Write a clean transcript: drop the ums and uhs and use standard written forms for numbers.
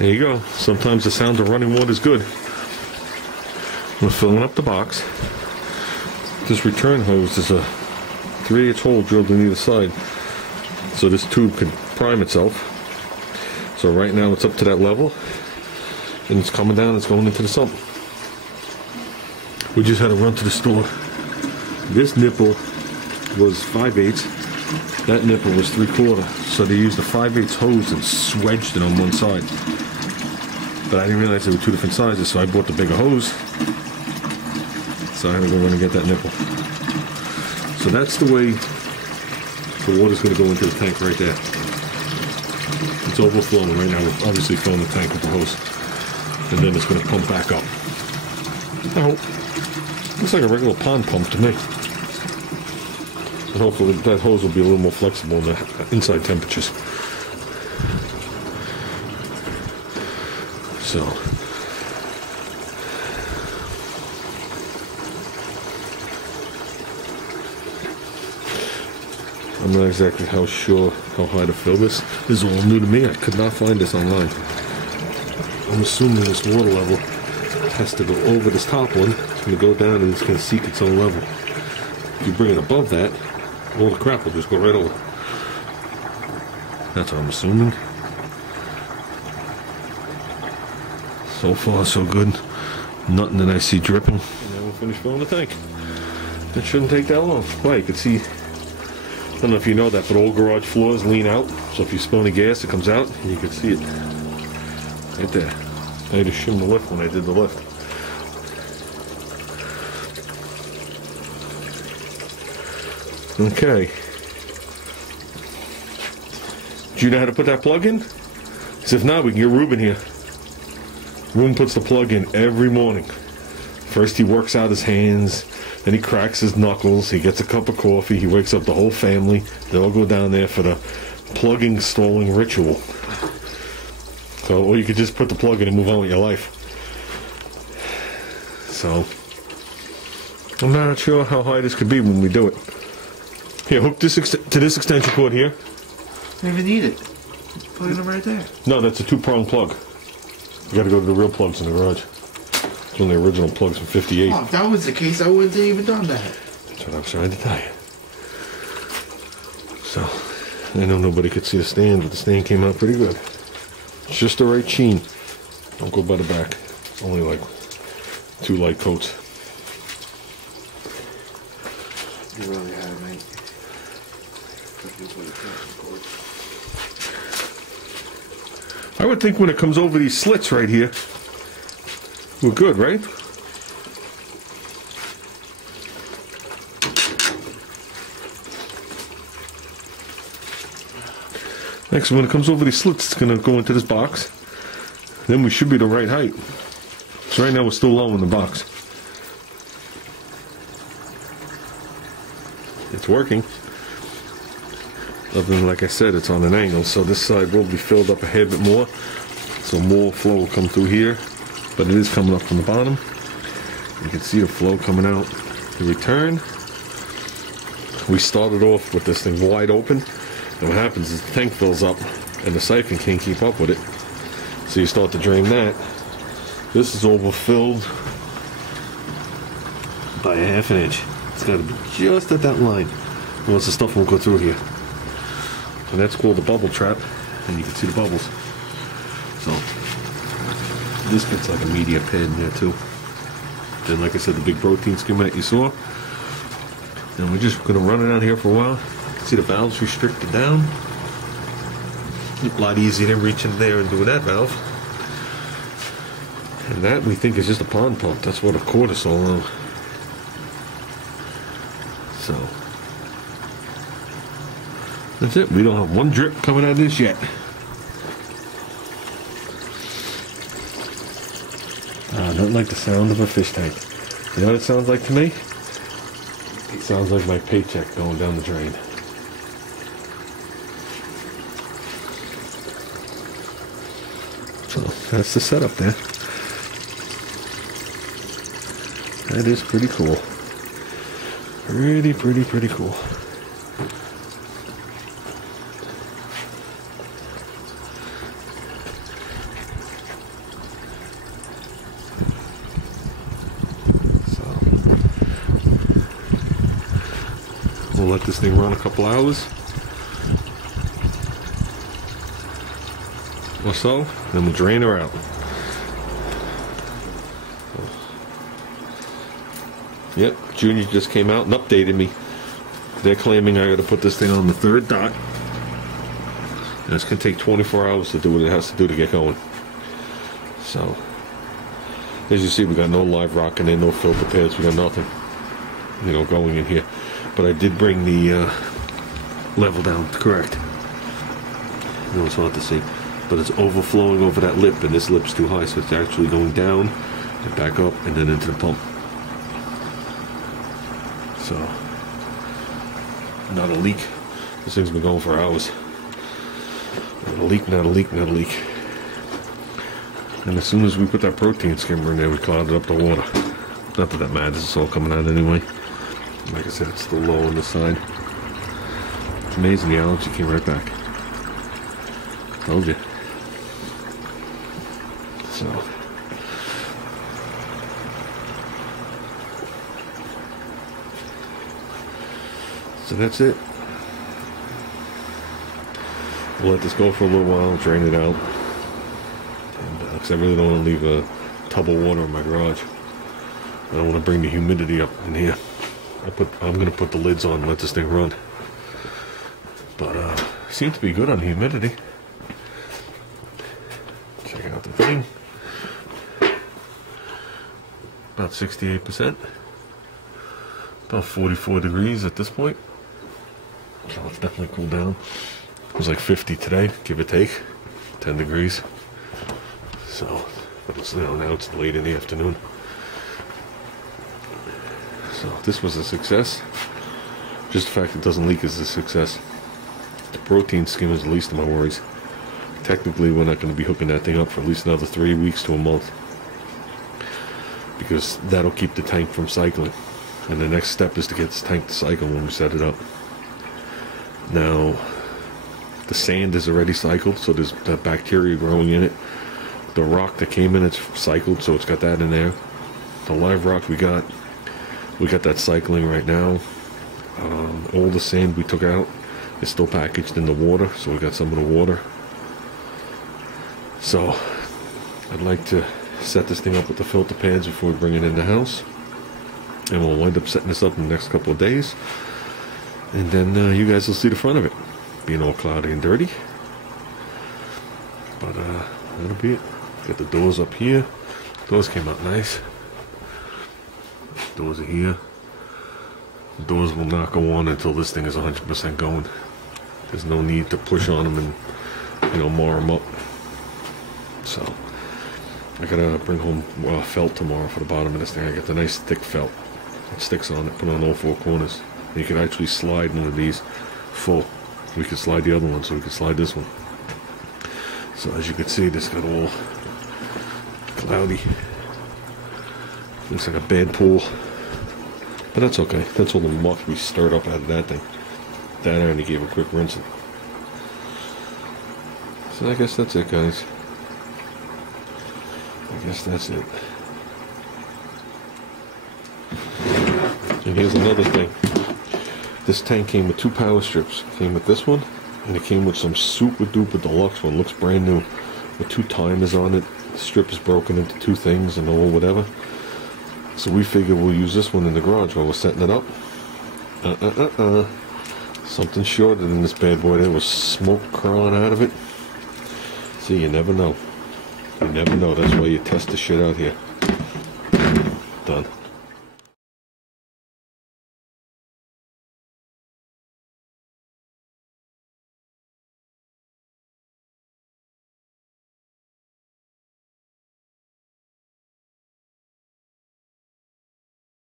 There you go. Sometimes the sound of running water is good. We're filling up the box. This return hose is a 3/8 hole drilled in either side, so this tube can prime itself. So right now it's up to that level, and it's coming down. It's going into the sump. We just had to run to the store. This nipple was 5/8. That nipple was 3/4. So they used a 5/8 hose and swedged it on one side. But I didn't realize they were two different sizes, so I bought the bigger hose. So I had to go run and get that nipple. So that's the way the water's going to go into the tank right there. It's overflowing right now. We're obviously filling the tank with the hose. And then it's going to pump back up. Oh, looks like a regular pond pump to me. And hopefully that hose will be a little more flexible in the inside temperatures. So, I'm not exactly sure how high to fill this. This is all new to me. I could not find this online. I'm assuming this water level has to go over this top one. It's going to go down and it's going to seek its own level. If you bring it above that, all the crap will just go right over. That's what I'm assuming. So far, so good. Nothing that I see dripping. And then we'll finish filling the tank. It shouldn't take that long. Well, you can see, I don't know if you know that, but all garage floors lean out. So if you spill any gas, it comes out, and you can see it right there. I just shimmed the lift when I did the lift. Okay. Do you know how to put that plug in? Because if not, we can get Ruben here. Ruben puts the plug in every morning. First he works out his hands, then he cracks his knuckles, he gets a cup of coffee, he wakes up the whole family. They all go down there for the plugging stalling ritual. So, or you could just put the plug in and move on with your life. So, I'm not sure how high this could be when we do it. Here, hook this to this extension cord here. I don't even need it. Plug it right there. No, that's a 2-prong plug. You gotta go to the real plugs in the garage. It's one of the original plugs from '58. Oh, if that was the case, I wouldn't have even done that. That's what I was trying to tell you. So, I know nobody could see the stand, but the stand came out pretty good. It's just the right sheen. Don't go by the back. It's only like 2 light coats. You really had it, mate. I would think when it comes over these slits right here, we're good, right? Next, when it comes over these slits, it's going to go into this box. Then we should be the right height. So right now we're still low in the box. It's working. Other than, like I said, it's on an angle, so this side will be filled up a hair bit more, so more flow will come through here, but it is coming up from the bottom. You can see the flow coming out. The return, we started off with this thing wide open, and what happens is the tank fills up and the siphon can't keep up with it, so you start to drain that. This is overfilled by a ½ inch. It's got to be just at that line, or else the stuff won't go through here. And that's called the bubble trap, and you can see the bubbles. So this gets like a media pad in there too. Then, like I said, the big protein schematic you saw. And we're just going to run it out here for a while. You can see the valves restricted down. A lot easier than reaching there and doing that valve. And that we think is just a pond pump. That's what a cord is so long. So that's it. We don't have one drip coming out of this yet. I don't like the sound of a fish tank. You know what it sounds like to me? It sounds like my paycheck going down the drain. So that's the setup there. That is pretty cool. Pretty cool. let this thing run a couple hours or so, then we'll drain her out. Yep, Junior just came out and updated me. They're claiming I gotta put this thing on the 3rd dot. And it's gonna take 24 hours to do what it has to do to get going. So, as you see, we got no live rocking in, no filter pads, we got nothing, you know, going in here. But I did bring the level down correct. You know, it's hard to see, but it's overflowing over that lip, and this lip's too high, so it's actually going down and back up and then into the pump. So, not a leak. This thing's been going for hours. Not a leak, not a leak, not a leak. And as soon as we put that protein skimmer in there, we clouded up the water. Not that that matters, it's all coming out anyway. Like I said, it's still low on the side. It's amazing, the allergy came right back. Told you. So that's it. We'll let this go for a little while, drain it out. And, 'cause I really don't want to leave a tub of water in my garage. I don't want to bring the humidity up in here. I'm going to put the lids on and let this thing run. But seems to be good on humidity. Check out the thing. About 68%. About 44 degrees at this point. So it's definitely cooled down. It was like 50 today, give or take. 10 degrees. So, it's, you know, now it's late in the afternoon. So this was a success. Just the fact it doesn't leak is a success. The protein skim is the least of my worries. Technically, we're not going to be hooking that thing up for at least another 3 weeks to a month, because that'll keep the tank from cycling. And the next step is to get this tank to cycle when we set it up. Now, the sand is already cycled, so there's that bacteria growing in it. The rock that came in, it's cycled, so it's got that in there. The live rock we got that cycling right now. All the sand we took out is still packaged in the water, so we got some of the water. So, I'd like to set this thing up with the filter pads before we bring it in the house. And we'll wind up setting this up in the next couple of days. And then you guys will see the front of it, being all cloudy and dirty. But that'll be it. Got the doors up here. Doors came out nice. Doors are here. The doors will not go on until this thing is 100% going. There's no need to push on them and, you know, mar them up. So I gotta bring home felt tomorrow for the bottom of this thing. I got the nice thick felt. It sticks on it, put on all 4 corners. And you can actually slide one of these full. We could slide the other one, so we could slide this one. So as you can see, this got all cloudy. Looks like a bad pool. But that's okay. That's all the muck we stirred up out of that thing. That I only gave a quick rinsing. So I guess that's it, guys. I guess that's it. And here's another thing. This tank came with 2 power strips. It came with this one, and it came with some super duper deluxe one. Looks brand new, with 2 timers on it. The strip is broken into 2 things and all whatever. So we figure we'll use this one in the garage while we're setting it up. Something shorter than this bad boy. There was smoke crawling out of it. See, you never know. You never know. That's why you test the shit out here. Done.